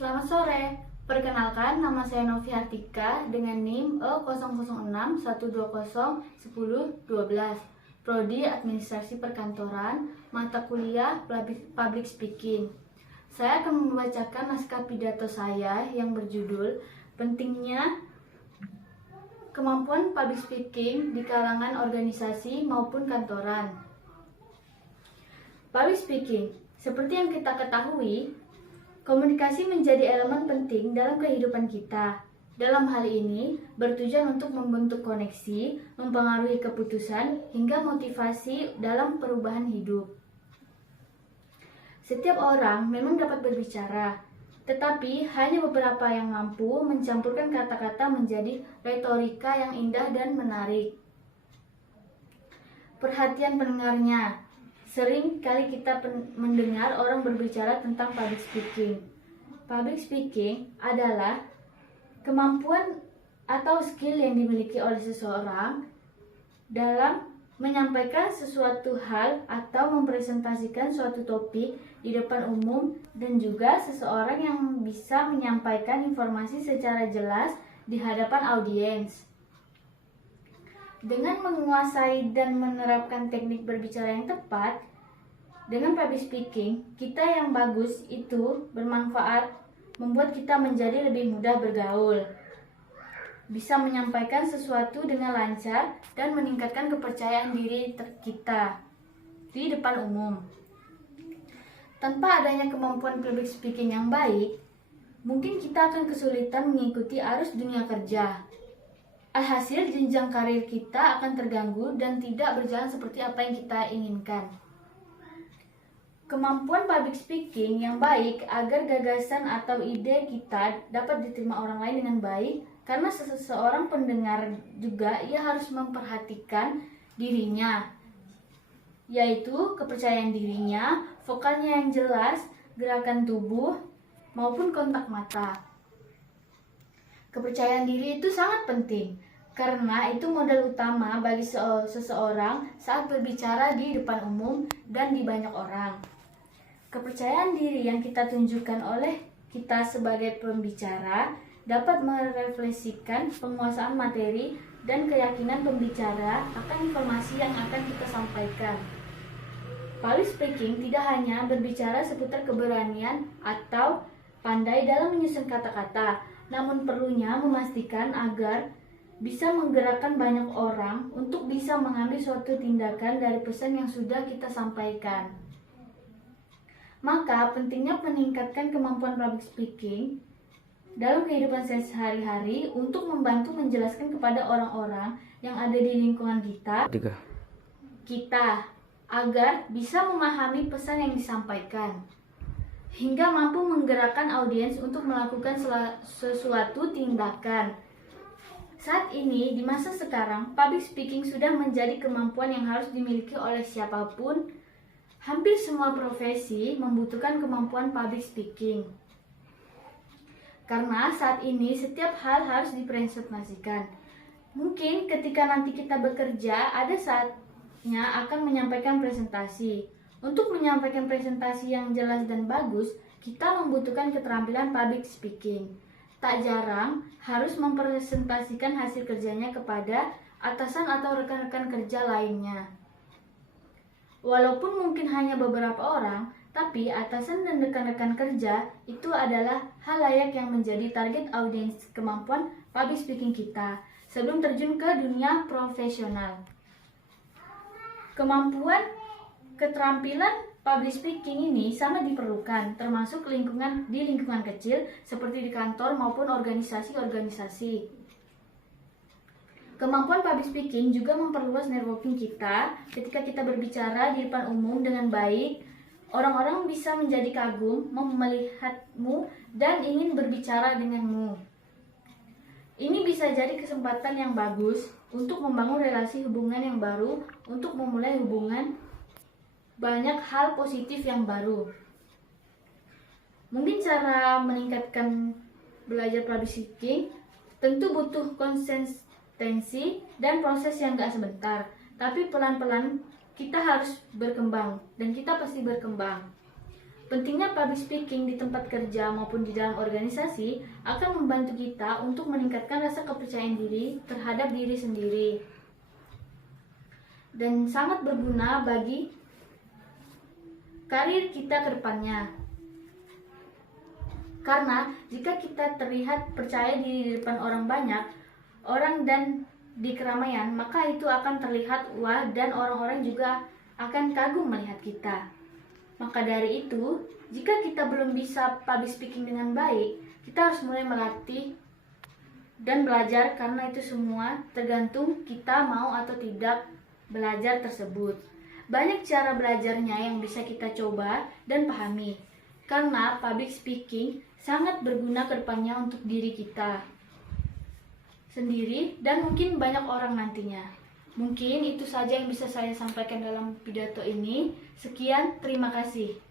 Selamat sore, perkenalkan nama saya Novi Hartika dengan NIM E00612012012, Prodi Administrasi Perkantoran, mata kuliah Public Speaking. Saya akan membacakan naskah pidato saya yang berjudul Pentingnya Kemampuan Public Speaking di kalangan organisasi maupun kantoran. Public Speaking, seperti yang kita ketahui, komunikasi menjadi elemen penting dalam kehidupan kita. Dalam hal ini, bertujuan untuk membentuk koneksi, mempengaruhi keputusan, hingga motivasi dalam perubahan hidup. Setiap orang memang dapat berbicara, tetapi hanya beberapa yang mampu mencampurkan kata-kata menjadi retorika yang indah dan menarik. Perhatian pendengarnya. Sering kali kita mendengar orang berbicara tentang public speaking. Public speaking adalah kemampuan atau skill yang dimiliki oleh seseorang dalam menyampaikan sesuatu hal atau mempresentasikan suatu topik di depan umum, dan juga seseorang yang bisa menyampaikan informasi secara jelas di hadapan audiens. Dengan menguasai dan menerapkan teknik berbicara yang tepat, dengan public speaking, kita yang bagus itu bermanfaat, membuat kita menjadi lebih mudah bergaul, bisa menyampaikan sesuatu dengan lancar, dan meningkatkan kepercayaan diri kita di depan umum. Tanpa adanya kemampuan public speaking yang baik, mungkin kita akan kesulitan mengikuti arus dunia kerja. Alhasil, jenjang karir kita akan terganggu dan tidak berjalan seperti apa yang kita inginkan. Kemampuan public speaking yang baik agar gagasan atau ide kita dapat diterima orang lain dengan baik, karena seseorang pendengar juga ia harus memperhatikan dirinya, yaitu kepercayaan dirinya, vokalnya yang jelas, gerakan tubuh, maupun kontak mata. Kepercayaan diri itu sangat penting, karena itu modal utama bagi seseorang saat berbicara di depan umum dan di banyak orang. Kepercayaan diri yang kita tunjukkan oleh kita sebagai pembicara dapat merefleksikan penguasaan materi dan keyakinan pembicara akan informasi yang akan kita sampaikan. Public speaking tidak hanya berbicara seputar keberanian atau pandai dalam menyusun kata-kata, namun perlunya memastikan agar bisa menggerakkan banyak orang untuk bisa mengambil suatu tindakan dari pesan yang sudah kita sampaikan. Maka pentingnya meningkatkan kemampuan public speaking dalam kehidupan sehari-hari untuk membantu menjelaskan kepada orang-orang yang ada di lingkungan kita agar bisa memahami pesan yang disampaikan, hingga mampu menggerakkan audiens untuk melakukan sesuatu tindakan. Saat ini, di masa sekarang, public speaking sudah menjadi kemampuan yang harus dimiliki oleh siapapun. Hampir semua profesi membutuhkan kemampuan public speaking. Karena saat ini setiap hal harus dipresentasikan. Mungkin ketika nanti kita bekerja, ada saatnya akan menyampaikan presentasi. Untuk menyampaikan presentasi yang jelas dan bagus, kita membutuhkan keterampilan public speaking. Tak jarang harus mempresentasikan hasil kerjanya kepada atasan atau rekan-rekan kerja lainnya. Walaupun mungkin hanya beberapa orang, tapi atasan dan rekan-rekan kerja itu adalah halayak yang menjadi target audiens kemampuan public speaking kita sebelum terjun ke dunia profesional. Keterampilan public speaking ini sangat diperlukan, termasuk di lingkungan kecil seperti di kantor maupun organisasi-organisasi. Kemampuan public speaking juga memperluas networking kita. Ketika kita berbicara di depan umum dengan baik, orang-orang bisa menjadi kagum, melihatmu, dan ingin berbicara denganmu. Ini bisa jadi kesempatan yang bagus untuk membangun relasi hubungan yang baru, untuk memulai hubungan, banyak hal positif yang baru. Mungkin cara meningkatkan belajar public speaking tentu butuh konsistensi dan proses yang gak sebentar, tapi pelan-pelan kita harus berkembang, dan kita pasti berkembang. Pentingnya public speaking di tempat kerja maupun di dalam organisasi akan membantu kita untuk meningkatkan rasa kepercayaan diri terhadap diri sendiri. Dan sangat berguna bagi karir kita ke depannya. Karena jika kita terlihat percaya diri di depan orang banyak, orang dan di keramaian, maka itu akan terlihat wah dan orang-orang juga akan kagum melihat kita. Maka dari itu, jika kita belum bisa public speaking dengan baik, kita harus mulai melatih dan belajar karena itu semua tergantung kita mau atau tidak belajar tersebut. Banyak cara belajarnya yang bisa kita coba dan pahami. Karena public speaking sangat berguna ke depannya untuk diri kita sendiri dan mungkin banyak orang nantinya. Mungkin itu saja yang bisa saya sampaikan dalam pidato ini. Sekian, terima kasih.